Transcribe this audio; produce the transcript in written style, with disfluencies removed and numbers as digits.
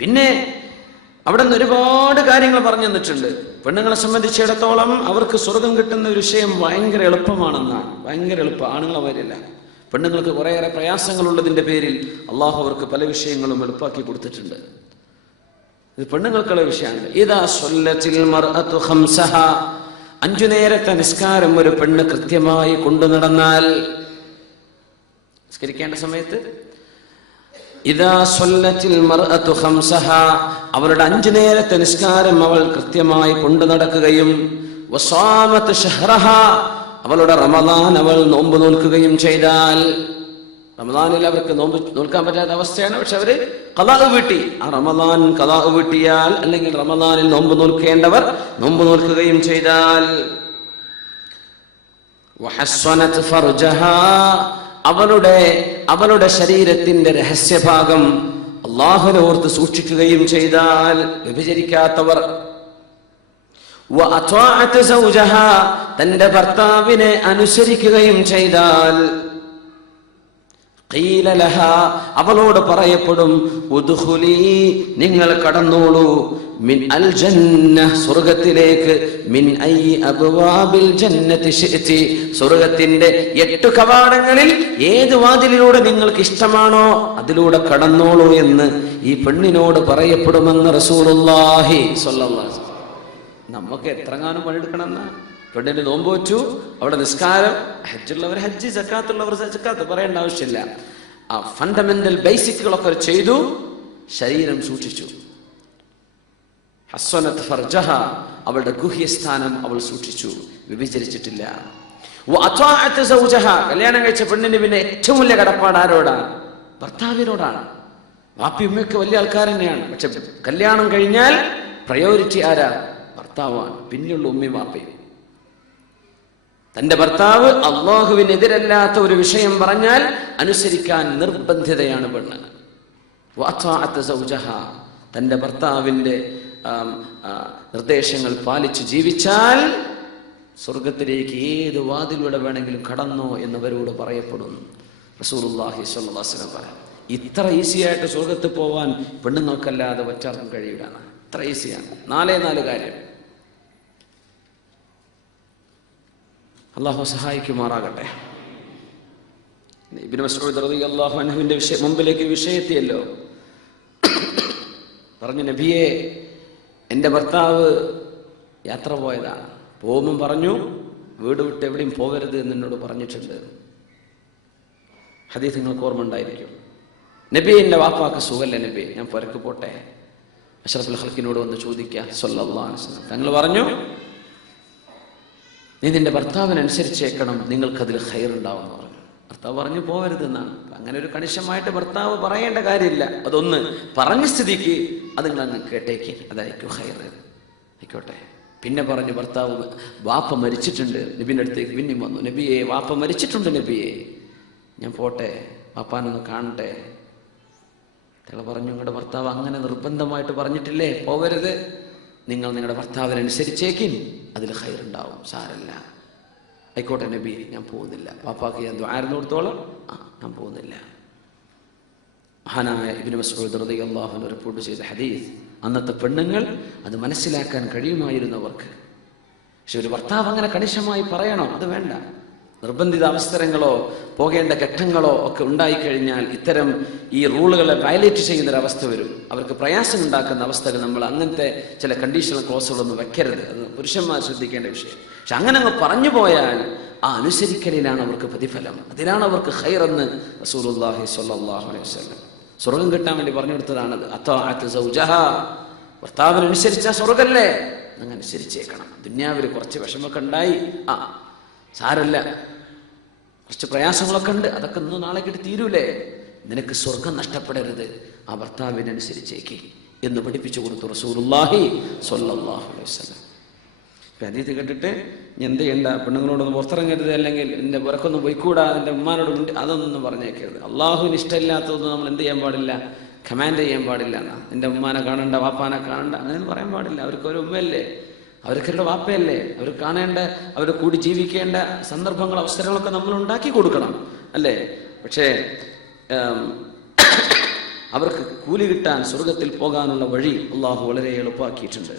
പിന്നെ അവിടെ നിന്ന് ഒരുപാട് കാര്യങ്ങൾ പറഞ്ഞു തന്നിട്ടുണ്ട്. പെണ്ണുങ്ങളെ സംബന്ധിച്ചിടത്തോളം അവർക്ക് സ്വർഗം കിട്ടുന്ന ഒരു വിഷയം ഭയങ്കര എളുപ്പമാണെന്നാണ്. ഭയങ്കര എളുപ്പം. ആണുങ്ങളെ വരില്ല. പെണ്ണുങ്ങൾക്ക് കുറേയേറെ പ്രയാസങ്ങളുള്ളതിന്റെ പേരിൽ അള്ളാഹു അവർക്ക് പല വിഷയങ്ങളും എളുപ്പാക്കി കൊടുത്തിട്ടുണ്ട്. ഇത് പെണ്ണുങ്ങൾക്കുള്ള വിഷയമാണ്. ഇദാ സ്വല്ലത്തിൽ മർഅതു ഖംസഹ, 5 നേരത്തെ നിസ്കാരം ഒരു പെണ്ണ് കൃത്യമായി കൊണ്ടു നടന്നാൽ, നിസ്കരിക്കേണ്ട സമയത്ത് ഇദാ സ്വല്ലത്തിൽ മർഅതു ഖംസഹ, അവളുടെ 5 നേരത്തെ നിസ്കാരം അവൾ കൃത്യമായി കൊണ്ടു നടക്കുകയും വസാമത് ഷഹ്റഹ, അവളുടെ റമദാൻ അവൾ നോമ്പ് നോൽക്കുകയും ചെയ്താൽ, റമദാനിൽ അവർക്ക് നോമ്പ് നോൽക്കാൻ പറ്റാത്ത അവസ്ഥയാണ്, പക്ഷെ അവര് ഖളാ വീട്ടി, ആ റമദാൻ ഖളാ വീട്ടിയാൽ, അല്ലെങ്കിൽ റമദാനിൽ നോമ്പ് നോൽക്കേണ്ടവർ നോമ്പ് നോൽക്കുകയും ചെയ്താൽ, വഹസ്സനത് ഫർജഹ, അവളുടെ ശരീരത്തിന്റെ രഹസ്യഭാഗം അല്ലാഹുവിനെ ഓർത്ത് സൂക്ഷിക്കുകയും ചെയ്താൽ, വ്യഭിചരിക്കാത്തവർ, വഅത്വഅത് സൗജഹ, തന്റെ ഭർത്താവിനെ അനുസരിക്കുകയും ചെയ്താൽ, ഖീല ലഹ, അവളോട് പറയപ്പെടും, ഉദ്ഖുലി, നിങ്ങൾ കടന്നോളൂ, മിൻ അൽ ജന്ന, സ്വർഗ്ഗത്തിലേക്ക്, മിൻ ഐ അബ്വാബിൽ ജന്നതി ശിഅതി, സ്വർഗ്ഗത്തിന്റെ 8 കവാടങ്ങളിൽ ഏത് വാതിലിലൂടെ നിങ്ങൾക്ക് ഇഷ്ടമാണോ അതിലൂടെ കടന്നോളൂ എന്ന് ഈ പെണ്ണിനോട് പറയപ്പെടുമെന്ന് റസൂലുള്ളാഹി സ്വല്ലല്ലാഹു അലൈഹി വസല്ലം. നമുക്ക് എത്രങ്ങാനും പണിയെടുക്കണമെന്ന, പെണ്ണിന് നോമ്പ് വെച്ചു, അവിടെ നിസ്കാരം, ഹജ്ജുള്ളവർ ഹജ്ജ്, സക്കാത്തുള്ളവർ സക്കാത്ത്, പറയേണ്ട ആവശ്യമില്ല. ആ ഫണ്ടമെന്റൽ ബേസിക്കുകളൊക്കെ ചെയ്തു, ശരീരം സൂക്ഷിച്ചു. ഹസ്സനത് ഫർജഹ, അവളുടെ ഗുഹ്യസ്ഥാനം അവൾ സൂക്ഷിച്ചു, വ്യഭിചരിച്ചിട്ടില്ല. വഅത്വഅത് സൗജഹ, കല്യാണം കഴിച്ച പെണ്ണിന് പിന്നെ ഏറ്റവും വലിയ കടപ്പാട് ആരോടാണ്? ഭർത്താവിനോടാണ്. വാപ്പി ഉമ്മയൊക്കെ വലിയ ആൾക്കാർ തന്നെയാണ്, പക്ഷെ കല്യാണം കഴിഞ്ഞാൽ പ്രയോറിറ്റി ആരാ? ഭർത്താവാണ്. പിന്നെയുള്ള ഉമ്മയും വാപ്പയും. തന്റെ ഭർത്താവ് അള്ളാഹുവിനെതിരല്ലാത്ത ഒരു വിഷയം പറഞ്ഞാൽ അനുസരിക്കാൻ നിർബന്ധിതയാണ് പെണ്ണ്. വഅത്വഅത് സൗജഹ, തന്റെ ഭർത്താവിന്റെ നിർദ്ദേശങ്ങൾ പാലിച്ച് ജീവിച്ചാൽ സ്വർഗത്തിലേക്ക് ഏത് വാതിലൂടെ വേണമെങ്കിലും കടന്നോ എന്നവരോട് പറയപ്പെടുന്നു. റസൂലുള്ളാഹി സ്വല്ലല്ലാഹു അലൈഹി വസല്ലം പറഞ്ഞു, ഇത്ര ഈസിയായിട്ട് സ്വർഗത്തിൽ പോവാൻ പെണ്ണുങ്ങൾക്കല്ലാതെ മറ്റാർക്കും കഴിയില്ല. ഇത്ര ഈസിയാണ്. 4 കാര്യം. അള്ളാഹു സഹായിക്കുമാറാകട്ടെ. ഇബ്നു മസ്ഊദ് റളിയല്ലാഹു അൻഹുവിന്റെ മുമ്പിലേക്ക് വിഷയത്തിയല്ലോ. പറഞ്ഞു, നബിയെ, എൻ്റെ ഭർത്താവ് യാത്ര പോയതാണ്. പോകുമ്പം പറഞ്ഞു, വീട് വിട്ട് എവിടെയും പോകരുത് എന്ന് എന്നോട് പറഞ്ഞിട്ടുണ്ട്. ഹദീസ് നിങ്ങൾക്ക് ഓർമ്മ ഉണ്ടായിരിക്കും. നബി, എൻ്റെ വാപ്പാക്ക് സുഖല്ല നബി, ഞാൻ പുരക്ക് പോട്ടെ. അഷ്റഫുൽ ഖൽഖിനോട് വന്ന് ചോദിക്കുക സല്ലല്ലാഹു അലൈഹി വസല്ലം. തങ്ങൾ പറഞ്ഞു, നീ നിന്റെ ഭർത്താവിനനുസരിച്ചേക്കണം, നിങ്ങൾക്കതിൽ ഖൈറുണ്ടാവും എന്ന് പറഞ്ഞു. ഭർത്താവ് പറഞ്ഞു പോകരുതെന്നാണ്. അങ്ങനെ ഒരു കണിശമായിട്ട് ഭർത്താവ് പറയേണ്ട കാര്യമില്ല. അതൊന്ന് പറഞ്ഞ സ്ഥിതിക്ക് അത് നിങ്ങൾ അങ്ങ് കേട്ടേക്ക്, അതായിരിക്കും ഖൈർ, ആയിക്കോട്ടെ. പിന്നെ പറഞ്ഞു, ഭർത്താവ് വാപ്പ മരിച്ചിട്ടുണ്ട്. നബിൻ്റെ അടുത്തേക്ക് പിന്നെയും വന്നു, നബിയെ, വാപ്പ മരിച്ചിട്ടുണ്ട് നബിയെ, ഞാൻ പോട്ടെ, വാപ്പാനൊന്ന് കാണട്ടെ. അയാൾ പറഞ്ഞു, നിങ്ങളുടെ ഭർത്താവ് അങ്ങനെ നിർബന്ധമായിട്ട് പറഞ്ഞിട്ടില്ലേ പോവരുത്, നിങ്ങൾ നിങ്ങളുടെ ഭർത്താവിനനുസരിച്ചേക്കും, അതിൽ ഖൈറുണ്ടാവും, സാരല്ല. ആയിക്കോട്ടെ നബി, ഞാൻ പോകുന്നില്ല, പാപ്പാക്ക് ഞാൻ ദുആ കൊടുത്തോളം, ഞാൻ പോകുന്നില്ല. മഹാനായ ഇബ്നു മസ്ഊദ് റളിയല്ലാഹു അൻഹു റിപ്പോർട്ട് ചെയ്ത ഹദീസ്. അന്നത്തെ പെണ്ണുങ്ങൾ അത് മനസ്സിലാക്കാൻ കഴിയുമായിരുന്നവർക്ക്. പക്ഷെ ഒരു ഭർത്താവ് അങ്ങനെ കണിശമായി പറയണോ? അത് വേണ്ട. നിർബന്ധിത അവസരങ്ങളോ പോകേണ്ട ഘട്ടങ്ങളോ ഒക്കെ ഉണ്ടായിക്കഴിഞ്ഞാൽ ഇത്തരം ഈ റൂളുകളെ വയലേറ്റ് ചെയ്യുന്നൊരവസ്ഥ വരും. അവർക്ക് പ്രയാസം ഉണ്ടാക്കുന്ന അവസ്ഥകൾ നമ്മൾ അങ്ങനത്തെ ചില കണ്ടീഷണൽ ക്ലോസുകളൊന്നും വെക്കരുത്. അത് പുരുഷന്മാർ ശ്രദ്ധിക്കേണ്ട വിഷയം. പക്ഷെ അങ്ങനെ അങ്ങ് പറഞ്ഞു പോയാൽ ആ അനുസരിക്കലിലാണ് അവർക്ക് പ്രതിഫലം, അതിലാണ് അവർക്ക് ഖൈറെന്ന് റസൂലുള്ളാഹി സ്വല്ലല്ലാഹു അലൈഹി വസല്ലം സ്വർഗം കിട്ടാൻ വേണ്ടി പറഞ്ഞു കൊടുത്തതാണത്. അത്വഅത് സൗജഹ, ഭർത്താവിനനുസരിച്ച സ്വർഗല്ലേ, അങ്ങനെ അനുസരിച്ചേക്കണം. ദുന്യാവിൽ കുറച്ച് വിഷമമൊക്കെ ഉണ്ടായി, സാരല്ല, കുറച്ച് പ്രയാസങ്ങളൊക്കെ ഉണ്ട്, അതൊക്കെ ഇന്ന് നാളേക്കിട്ട് തീരൂലേ, നിനക്ക് സ്വർഗം നഷ്ടപ്പെടരുത്, ആ ഭർത്താവിനനുസരിച്ചേക്ക് എന്ന് പഠിപ്പിച്ചു കൊടുത്തു റസൂലുള്ളാഹി സ്വല്ലല്ലാഹു അലൈഹി വസല്ലം. ഹദീസ് കേട്ടിട്ട് എന്ത് ചെയ്യണ്ട, പെണ്ണുങ്ങളോടൊന്ന് പുറത്തിറങ്ങരുത്, അല്ലെങ്കിൽ എൻ്റെ പുറക്കൊന്നും പോയിക്കൂടാ, എൻ്റെ ഉമ്മാനോട് അതൊന്നും പറഞ്ഞേക്കരുത്. അള്ളാഹുവിന് ഇഷ്ടമില്ലാത്തതൊന്നും നമ്മൾ എന്ത് ചെയ്യാൻ പാടില്ല, കമാൻഡ് ചെയ്യാൻ പാടില്ല. എൻ്റെ ഉമ്മാനെ കാണണ്ട, വാപ്പാനെ കാണണ്ട, അങ്ങനെയൊന്നും പറയാൻ പാടില്ല. അവർക്ക് ഒരു ഉമ്മയല്ലേ, അവർക്കൊരു വാപ്പയല്ലേ, അവർ കാണേണ്ട, അവർ കൂടി ജീവിക്കേണ്ട സന്ദർഭങ്ങൾ, അവസരങ്ങളൊക്കെ നമ്മൾ ഉണ്ടാക്കി കൊടുക്കണം, അല്ലേ? പക്ഷേ അവർക്ക് കൂലി കിട്ടാൻ സ്വർഗത്തിൽ പോകാനുള്ള വഴി അള്ളാഹു വളരെ എളുപ്പമാക്കിയിട്ടുണ്ട്.